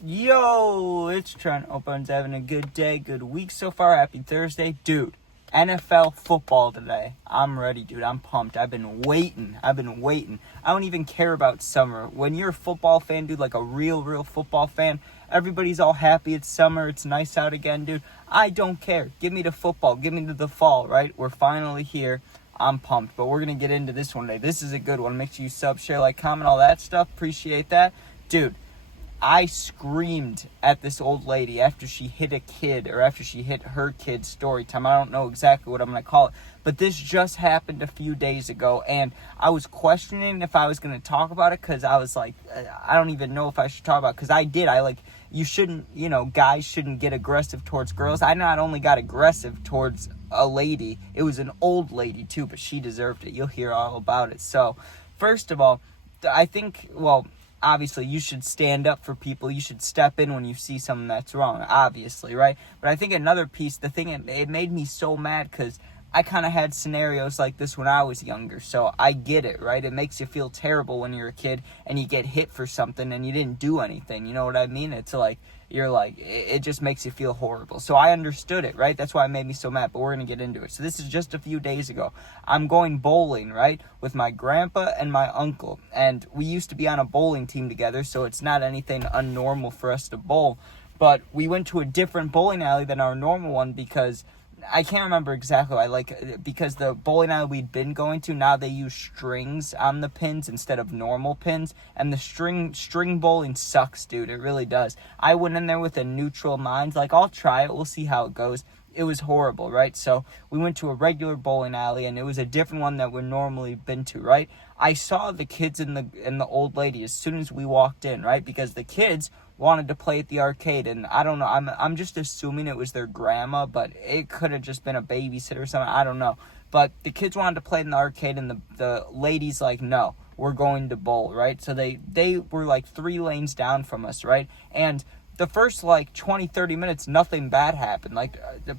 Yo, it's Trent. Hope everyone's having a good day, good week so far. Happy Thursday. Dude, NFL football today. I'm ready, dude. I'm pumped. I've been waiting. I don't even care about summer. When you're a football fan, dude, like a real football fan, everybody's all happy. It's summer. It's nice out again, dude. I don't care. Give me the football. Give me the fall, right? We're finally here. I'm pumped, but we're going to get into this one today. This is a good one. Make sure you sub, share, like, comment, all that stuff. Appreciate that. Dude, I screamed at this old lady after she hit a kid, or after she hit her kid story time. I don't know exactly what I'm going to call it, but this just happened a few days ago, and I was questioning if I was going to talk about it, because I was like, I don't even know if I should talk about it, because you shouldn't, guys shouldn't get aggressive towards girls. I not only got aggressive towards a lady, it was an old lady too, but she deserved it. You'll hear all about it. So, first of all, I think, obviously, you should stand up for people. You should step in when you see something that's wrong, obviously, right? But I think another piece, it made me so mad because I kind of had scenarios like this when I was younger, so I get it, right? It makes you feel terrible when you're a kid and you get hit for something and you didn't do anything, you know what I mean? It's like, it just makes you feel horrible. So I understood it, right? That's why it made me so mad, but we're going to get into it. So this is just a few days ago. I'm going bowling, right, with my grandpa and my uncle, and we used to be on a bowling team together, so it's not anything unnormal for us to bowl, but we went to a different bowling alley than our normal one because I can't remember exactly why, because the bowling alley we'd been going to, now they use strings on the pins instead of normal pins, and the string bowling sucks, dude. It really does. I went in there with a neutral mind, like, I'll try it, we'll see how it goes. It was horrible, right? So we went to a regular bowling alley, and it was a different one that we've normally been to, right? I saw the kids and the old lady as soon as we walked in, right? Because the kids wanted to play at the arcade, and I don't know, I'm just assuming it was their grandma, but it could have just been a babysitter or something, I don't know. But the kids wanted to play in the arcade, and the lady's like, no, we're going to bowl, right? So they were like 3 lanes down from us, right? And the first 20-30 minutes, nothing bad happened.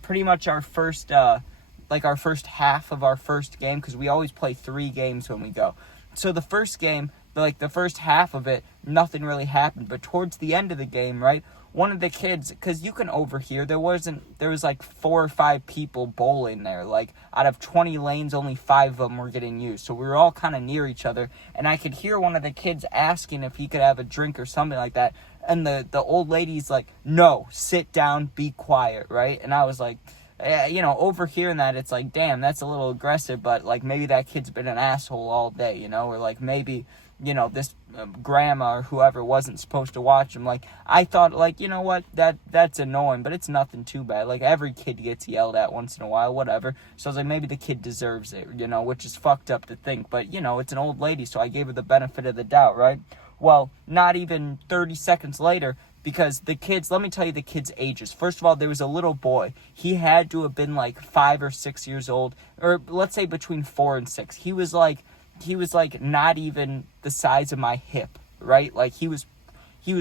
Pretty much our first half of our first game, because we always play 3 games when we go. So the first game, the first half of it, nothing really happened. But towards the end of the game, right, one of the kids, because you can overhear, there was 4 or 5 people bowling there. Out of 20 lanes, only 5 of them were getting used. So we were all kind of near each other, and I could hear one of the kids asking if he could have a drink or something like that. And the old lady's like, no, sit down, be quiet, right? And I was like, overhearing that, it's like, damn, that's a little aggressive, but maybe that kid's been an asshole all day, or maybe, this grandma or whoever wasn't supposed to watch him. I thought, you know what, that's annoying, but it's nothing too bad. Every kid gets yelled at once in a while, whatever. So I was like, maybe the kid deserves it, which is fucked up to think, but, it's an old lady, so I gave her the benefit of the doubt, right? Well, not even 30 seconds later, because the kids, let me tell you the kids' ages. First of all, there was a little boy. He had to have been 5 or 6 years old, or let's say between 4 and 6. He was not even the size of my hip, right? He was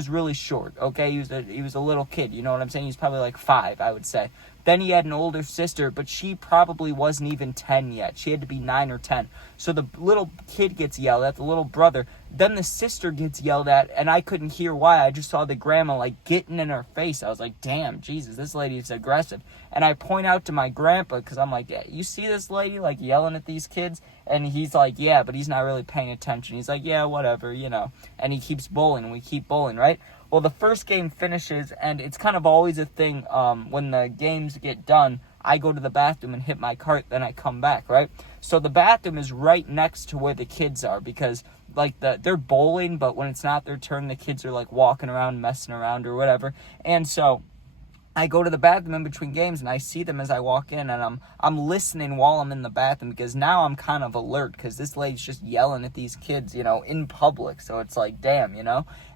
really short, okay? He was a little kid, you know what I'm saying? He was probably 5, I would say. Then he had an older sister, but she probably wasn't even 10 yet. She had to be 9 or 10. So the little kid gets yelled at, the little brother. Then the sister gets yelled at, and I couldn't hear why. I just saw the grandma, getting in her face. I was like, damn, Jesus, this lady is aggressive. And I point out to my grandpa, because I'm like, yeah, you see this lady, yelling at these kids? And he's like, yeah, but he's not really paying attention. He's like, yeah, whatever, And he keeps bowling, and we keep bowling, right? Well, the first game finishes, and it's kind of always a thing, when the games get done, I go to the bathroom and hit my cart, then I come back, right? So the bathroom is right next to where the kids are, because, they're bowling, but when it's not their turn, the kids are, walking around, messing around, or whatever. And so I go to the bathroom in between games, and I see them as I walk in, and I'm listening while I'm in the bathroom, because now I'm kind of alert, because this lady's just yelling at these kids, in public, so it's damn,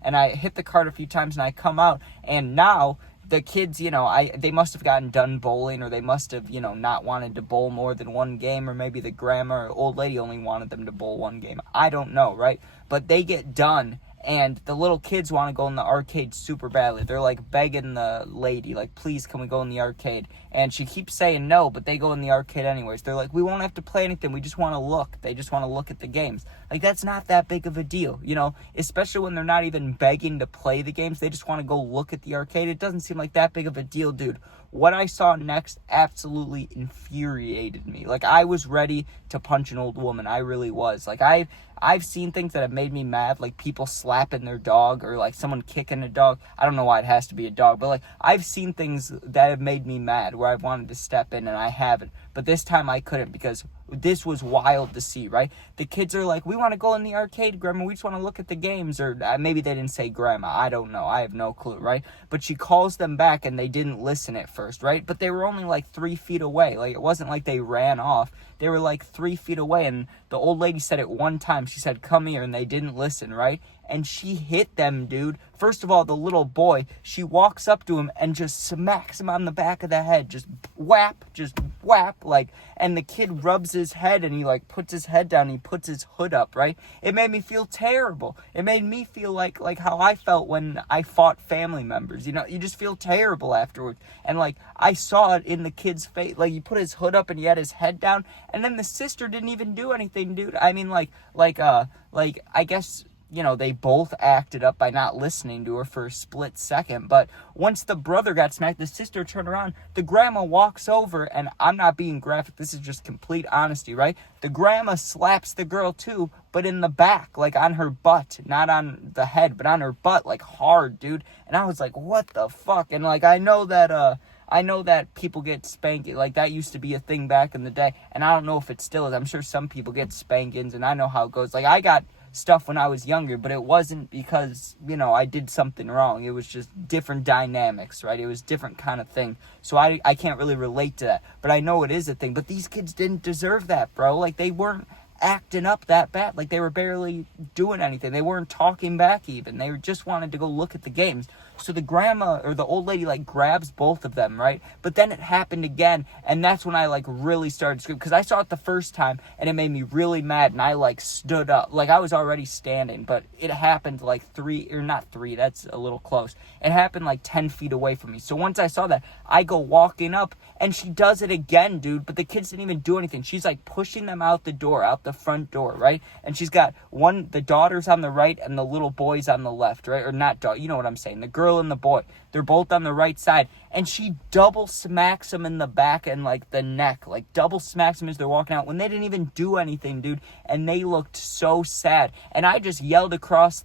and I hit the cart a few times, and I come out, and now the kids, they must have gotten done bowling, or they must have, not wanted to bowl more than one game, or maybe the grandma or old lady only wanted them to bowl one game. I don't know, right? But they get done, and the little kids want to go in the arcade super badly. They're like begging the lady, like, please, can we go in the arcade? And she keeps saying no, but they go in the arcade anyways. They're like, we won't have to play anything. We just want to look. They just want to look at the games. Like, that's not that big of a deal, you know, especially when they're not even begging to play the games. They just want to go look at the arcade. It doesn't seem like that big of a deal, dude. What I saw next absolutely infuriated me. Like, I was ready to punch an old woman. I really was. Like, I've seen things that have made me mad, like people slapping their dog or like someone kicking a dog. I don't know why it has to be a dog, but like I've seen things that have made me mad where I've wanted to step in and I haven't. But this time I couldn't because this was wild to see, right? The kids are like, we want to go in the arcade, Grandma. We just want to look at the games. Or maybe they didn't say Grandma. I don't know. I have no clue, right? But she calls them back and they didn't listen at first, right? But they were only like 3 feet away. Like, it wasn't like they ran off. They were like 3 feet away. And the old lady said it one time. She said, come here. And they didn't listen, right? And she hit them, dude. First of all, the little boy, she walks up to him and just smacks him on the back of the head. Just whap, like, and the kid rubs his head and he, like, puts his head down and he puts his hood up, right? It made me feel terrible. It made me feel like how I felt when I fought family members. You know, you just feel terrible afterwards. And, like, I saw it in the kid's face. Like, he put his hood up and he had his head down. And then the sister didn't even do anything, dude. I mean, I guess, you know, they both acted up by not listening to her for a split second. But once the brother got smacked, the sister turned around. The grandma walks over, and I'm not being graphic. This is just complete honesty, right? The grandma slaps the girl too, but in the back, like on her butt, not on the head, but on her butt, like hard, dude. And I was like, what the fuck? And like, I know that people get spanked. Like, that used to be a thing back in the day. And I don't know if it still is. I'm sure some people get spankings, and I know how it goes. Like, I got stuff when I was younger, but it wasn't because, you know, I did something wrong. It was just different dynamics, right? It was different kind of thing. So I can't really relate to that. But I know it is a thing. But these kids didn't deserve that, bro. Like, they weren't acting up that bad. Like, they were barely doing anything. They weren't talking back even. They just wanted to go look at the games. So the grandma or the old lady, like, grabs both of them, right? But then it happened again, and that's when I, like, really started screaming. Because I saw it the first time, and it made me really mad, and I, like, stood up. Like, I was already standing, but it happened, like, not three, that's a little close. It happened, like, 10 feet away from me. So once I saw that, I go walking up, and she does it again, dude. But the kids didn't even do anything. She's, like, pushing them out the front door, right? And she's got the daughter's on the right, and the little boy's on the left, right? Or not daughter, you know what I'm saying. The girl and the boy, they're both on the right side, and she double smacks them in the back and like the neck, like double smacks them as they're walking out when they didn't even do anything, dude. And they looked so sad, and I just yelled not across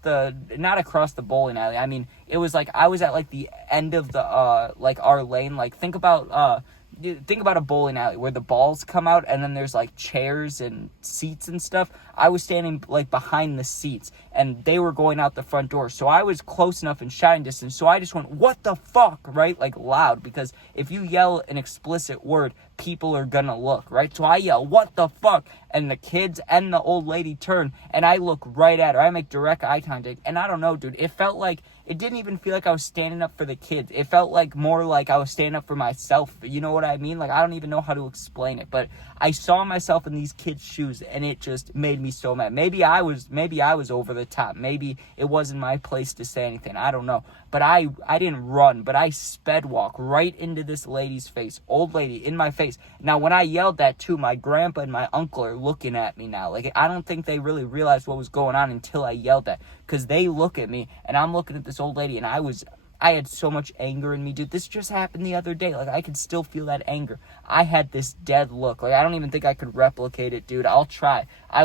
the bowling alley. I mean, it was like I was at like the end of the like our lane. Like, think about a bowling alley where the balls come out and then there's like chairs and seats and stuff. I was standing like behind the seats and they were going out the front door. So I was close enough in shouting distance. So I just went, what the fuck, right? Like, loud, because if you yell an explicit word, people are gonna look, right? So I yell, what the fuck? And the kids and the old lady turn and I look right at her. I make direct eye contact, and I don't know, dude. It didn't even feel like I was standing up for the kids. It felt like more like I was standing up for myself. You know what I mean? Like, I don't even know how to explain it, but I saw myself in these kids' shoes and it just made me so mad. Maybe I was over the top. Maybe it wasn't my place to say anything. I don't know. But I didn't run, but I sped walk right into this lady's face, old lady, in my face. Now, when I yelled that too, my grandpa and my uncle are looking at me now. Like, I don't think they really realized what was going on until I yelled that, because they look at me and I'm looking at this old lady, and I had so much anger in me, dude. This just happened the other day. Like, I could still feel that anger. I had this dead look. Like, I don't even think I could replicate it, dude. I'll try. I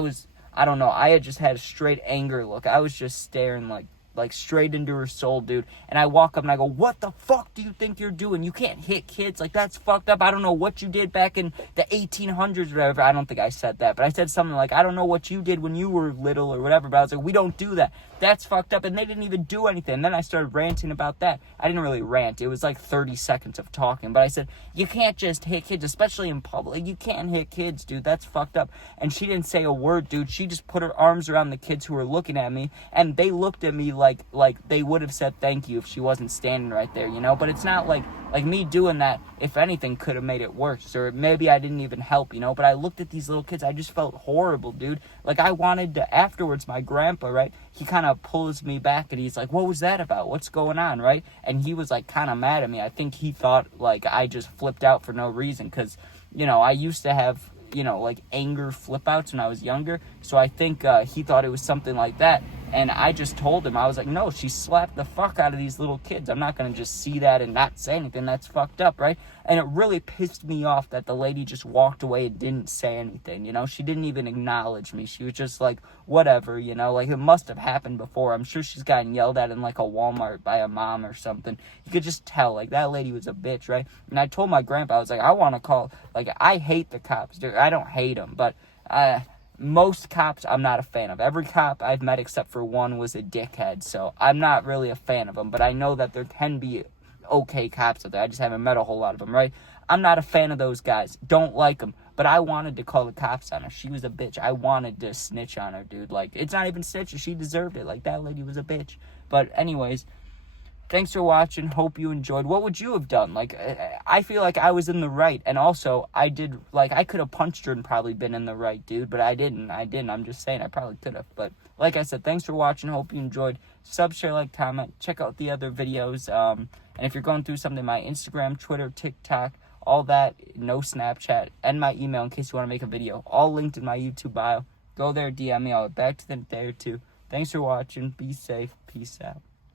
don't know. I had just had a straight anger look. I was just staring like straight into her soul, dude. And I walk up and I go, what the fuck do you think you're doing? You can't hit kids. Like, that's fucked up. I don't know what you did back in the 1800s or whatever. I don't think I said that, but I said something like, I don't know what you did when you were little or whatever, but I was like, we don't do that. That's fucked up. And they didn't even do anything. And then I started ranting about that. I didn't really rant. It was like 30 seconds of talking, but I said, you can't just hit kids, especially in public. You can't hit kids, dude. That's fucked up. And she didn't say a word, dude. She just put her arms around the kids who were looking at me, and they looked at me like they would have said thank you if she wasn't standing right there, you know? But it's not like me doing that, if anything, could have made it worse, or maybe I didn't even help, you know? But I looked at these little kids, I just felt horrible, dude. Like, I wanted to, afterwards, my grandpa, right, he kind of pulls me back, and he's like, what was that about? What's going on, right? And he was, like, kind of mad at me. I think he thought, like, I just flipped out for no reason, because, you know, I used to have, you know, like, anger flip outs when I was younger, so I think he thought it was something like that. And I just told him, I was like, no, she slapped the fuck out of these little kids. I'm not going to just see that and not say anything. That's fucked up, right? And it really pissed me off that the lady just walked away and didn't say anything, you know? She didn't even acknowledge me. She was just like, whatever, you know? Like, it must have happened before. I'm sure she's gotten yelled at in, like, a Walmart by a mom or something. You could just tell, like, that lady was a bitch, right? And I told my grandpa, I was like, I want to call, like, I hate the cops, dude. I don't hate them, but most cops I'm not a fan of. Every cop I've met except for one was a dickhead, so I'm not really a fan of them, but I know that there can be okay cops out there. I just haven't met a whole lot of them, right? I'm not a fan of those guys. Don't like them, but I wanted to call the cops on her. She was a bitch. I wanted to snitch on her, dude. Like, it's not even snitching. She deserved it. Like, that lady was a bitch. But anyways, thanks for watching. Hope you enjoyed. What would you have done? Like, I feel like I was in the right. And also, I could have punched her and probably been in the right, dude. But I didn't. I'm just saying, I probably could have. But like I said, thanks for watching. Hope you enjoyed. Sub, share, like, comment. Check out the other videos. And if you're going through something, my Instagram, Twitter, TikTok, all that, no Snapchat, and my email in case you want to make a video. All linked in my YouTube bio. Go there, DM me. I'll get back to them there, too. Thanks for watching. Be safe. Peace out.